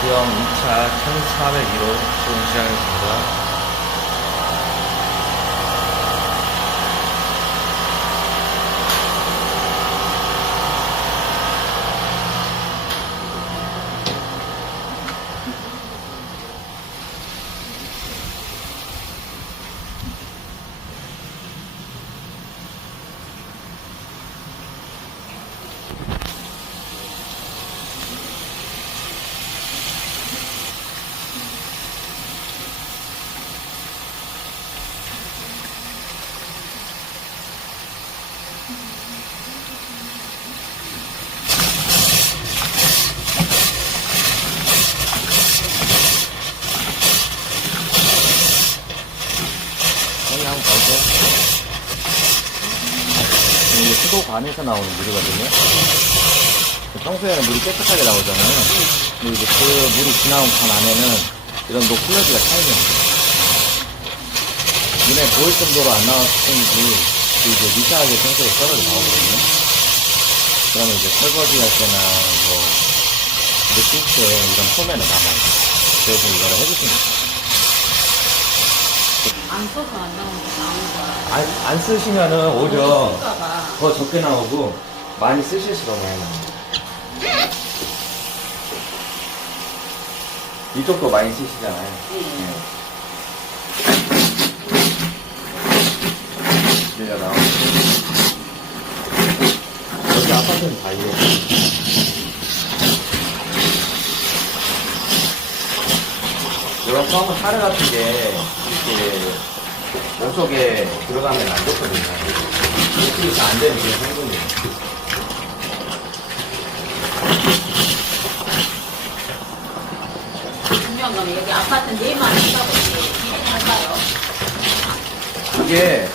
구형 2차 1402로 시공 시작했습니다. 한번 보세요. 이게 수도관에서 나오는 물이거든요. 평소에는 물이 깨끗하게 나오잖아요. 근데 이제 그 물이 지나온 관 안에는 이런 노클러지가 차이됩니다. 눈에 보일 정도로 안 나왔든지 이제 미세하게 평소에 떨어져 나오거든요. 그러면 이제 설거지 할 때나 뭐 느낄 때 이런 폼에는 남아요. 그래서 이거를 해주시면 돼요. 안 써서 안거 나오는 거야. 안, 안 쓰시면은 오히려 쓸까봐. 더 적게 나오고 많이 쓰실수록 많이 나와요. 이쪽도 많이 쓰시잖아요. 네. 얘가 나오고 여기 아파트는 다 이래. 이런 펌 사르 같은 게 이렇게 몸 속에 들어가면 안 좋거든요. 이렇게 잘안 되는 게 성분이에요. 중요한 건 여기 아파트 네만 있다고 이게 할까요? 이게